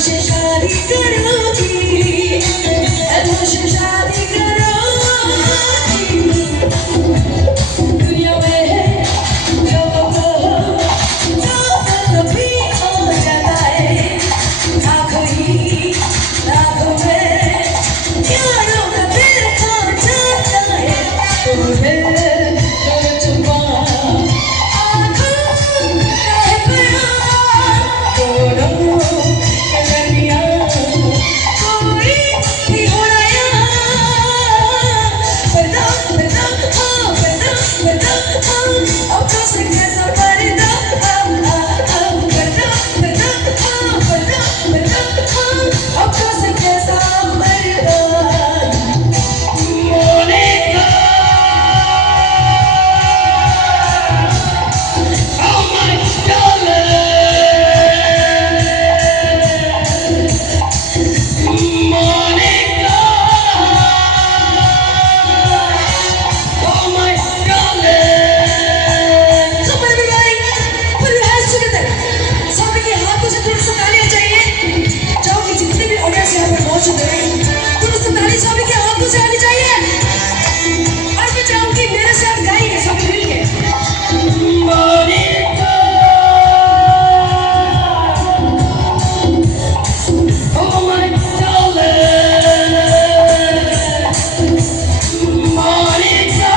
मुझसे शादी करोगी, मुझसे शादी करोगी। दुनिया में है जो कभी हो जाता है, आखिरी रातों में प्यारों का दिल खो जाता है। तुम्हें तो चुपा आँखों का प्यार दोनों के दरमियाँ कोई भी हो रहा। पर्दा पर्दा हाँ पर्दा पर्दा हाँ अपनों से कैसा पर्दा पर्दा पर्दा हाँ पर्दा पर्दा हाँ अपनों से कैसा पर्दा। Monica, oh my darling, Monica, oh my darling. Come on everybody, put your hands together. सभी के हाथों से थोड़ा सा तालियां चाहिए। जाओ कि जितने भी ऑडियंस यहाँ पे मौजूद है, थोड़ा सा ताली सभी के हाथों से आनी चाहिए। और मैं चाहूँगी मेरे साथ गाइए सभी मिलके। Monica, oh my darling, Monica,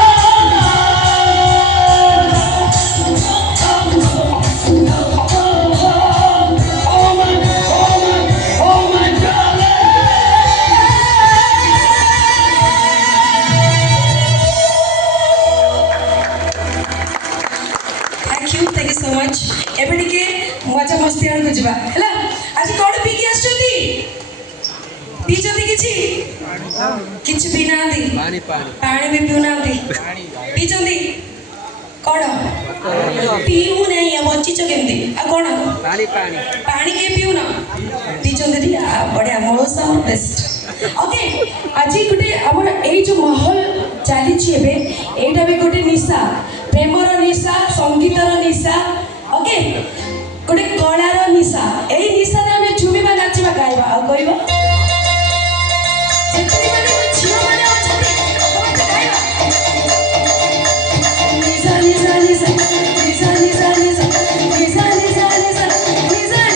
oh my darling. Thank you so much. एबडी के मजा मस्ती आड़ को जिबा हैला। आज कोड पी के आछथि? पी जति किछि? किछि पी नांदी? पानी भी पिउ नांदी? पी जति? कोड? पीउ नहीं अब बच्ची छ केमती? आ कोन? पानी के पिउ ना? पी जति आ बढ़िया मौसा बेस्ट। ओके आज गुटे हमर एई जो माहौल चाली छि एबे एटा भी गुटे निशा प्रेमर निशा संगीतर निशा ओके गोटे कलार निशा एई निशा रे हमें झुमिबा नाचिबा गाइबा आ कहिबा जेतनी माने झियो माने अछथि गोटे गाइबा निशा निशा निशा निशा निशा निशा निशा निशा निशा निशा निशा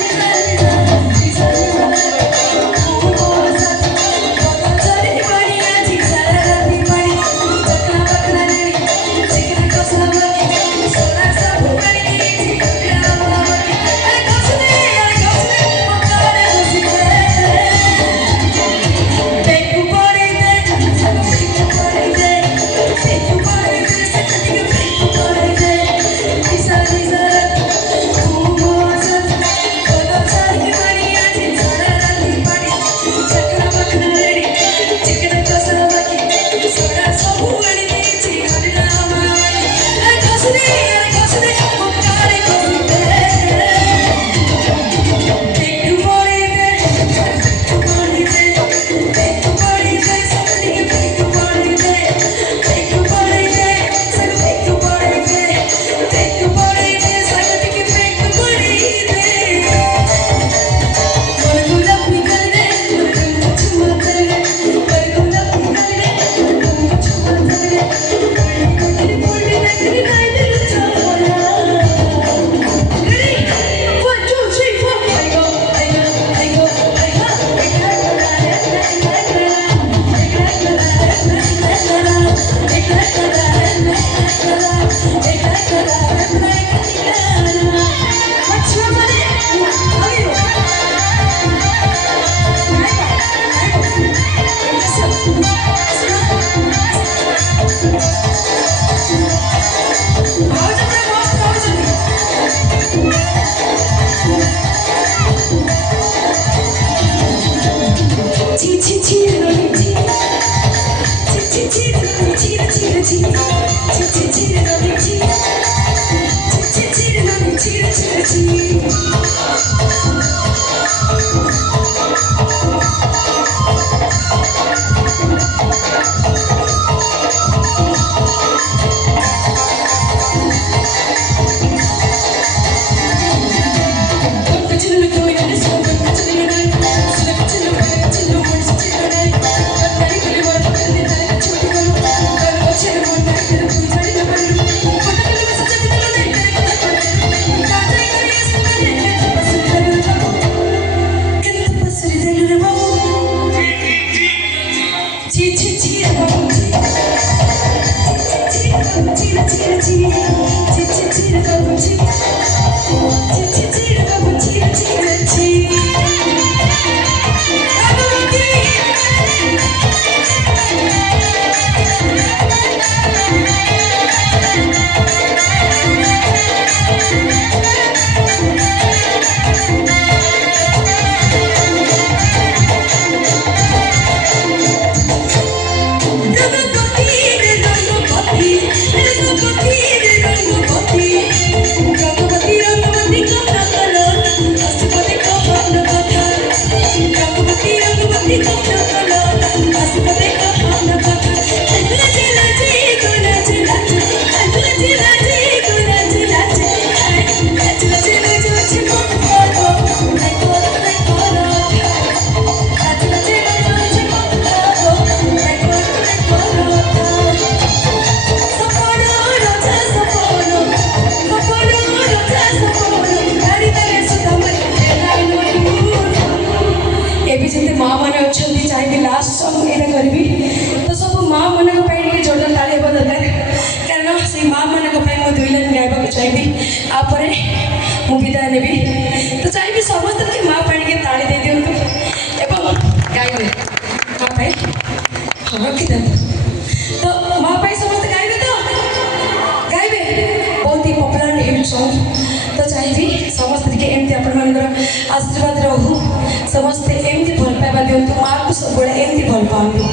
दिंतु माँ को सब एमती भल पातु।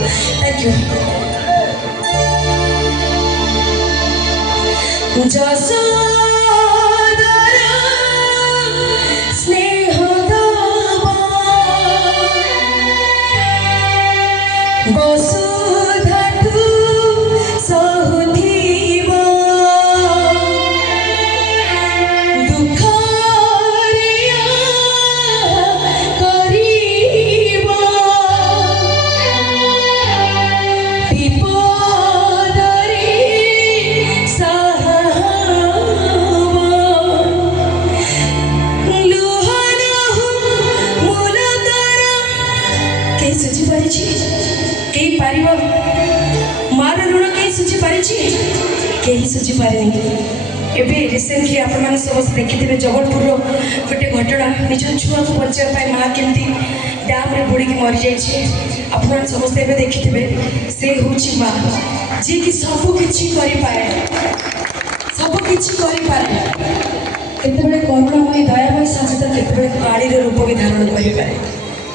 Thank you. जसोदरा स्नेह दवा वसुधतु सहुधिवा दुखरिया करिवा विपदरे सहावा लुहनहु मूलधरा केही सुझी पारिछि केही पारिब मार ऋण केही सुझी पारिछि केही सुझी पारिनि। एबे रिसेंटली आपण माने समस्त देखिथिबे जबलपुर गोटे घटना निज छुआ को बचाई माँ केमती डैम रे बुड़ी की मरी जाइए। आपण समस्त एबे देखिथिबे से होची माँ जी की सब किछि करि पाए सब किछि करि पाए केतेबेले करुणामय दयामय साजित केतेबेले काळीर रूप भी धारण करि पाए।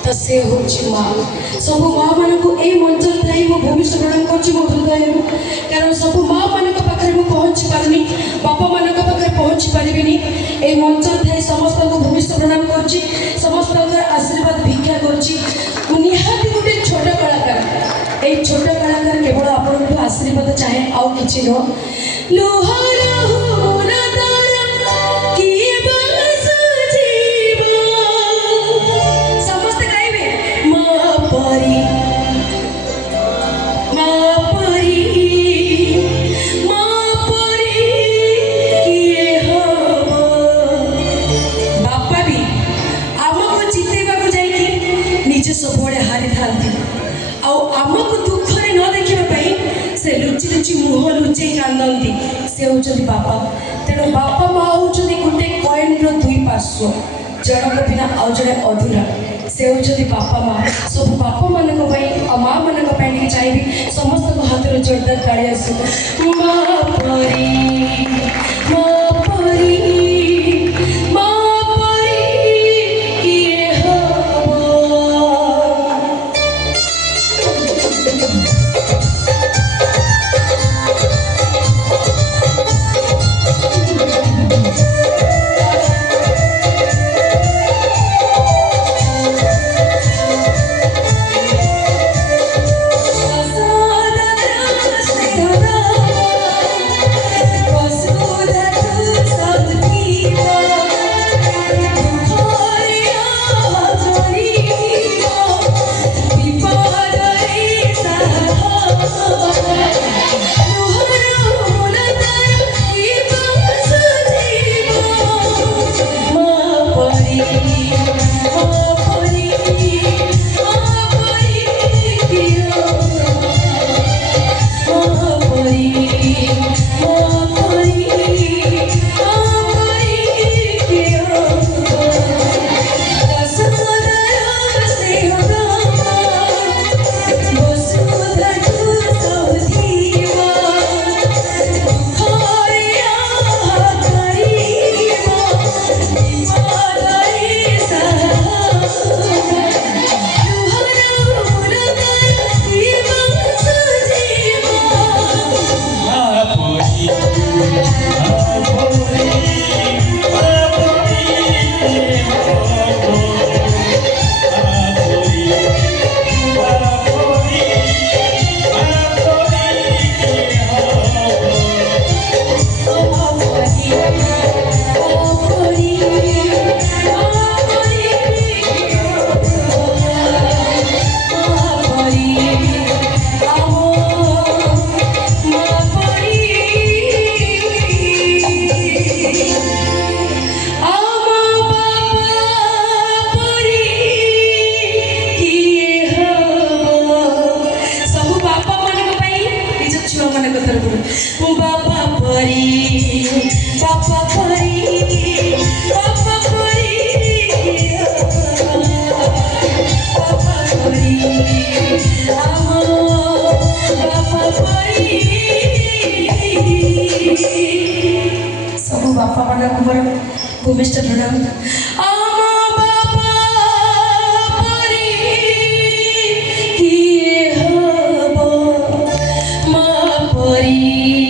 तो से होची माँ सब माँ मान को यही मंच थाई मो भूमिष्ठ प्रणाम करछि मो हृदय कारण सब माँ मान पाखे मु पहुँची पारनी बापा मान पाखे पहुँची पारिनी यही मंच थाई समस्त को भूमिष्ठ प्रणाम करछि समस्त आशीर्वाद भिक्षा करछि निहाती गोटे छोट कलाकार यही छोट कलाकार केवल आपण आशीर्वाद चाहे आउ किछि न लोहर सबुआड़े हारी था आमको दुखरे न देखापी से लुचि लुचि मुह लुचे कांदती से होती बापा तेणु बापा माँ होती गोटे कॉइन दुई पार्श्व जनक बिना आउ जड़े अधूरा से होती बापा माँ सब बापा मान माँ मान चाहिए समस्त हाथ में जोरदार ताड़ी आसो माँ परी माँ परी माँ परी किए हबो भूमिष्ठ प्रणाम। darling.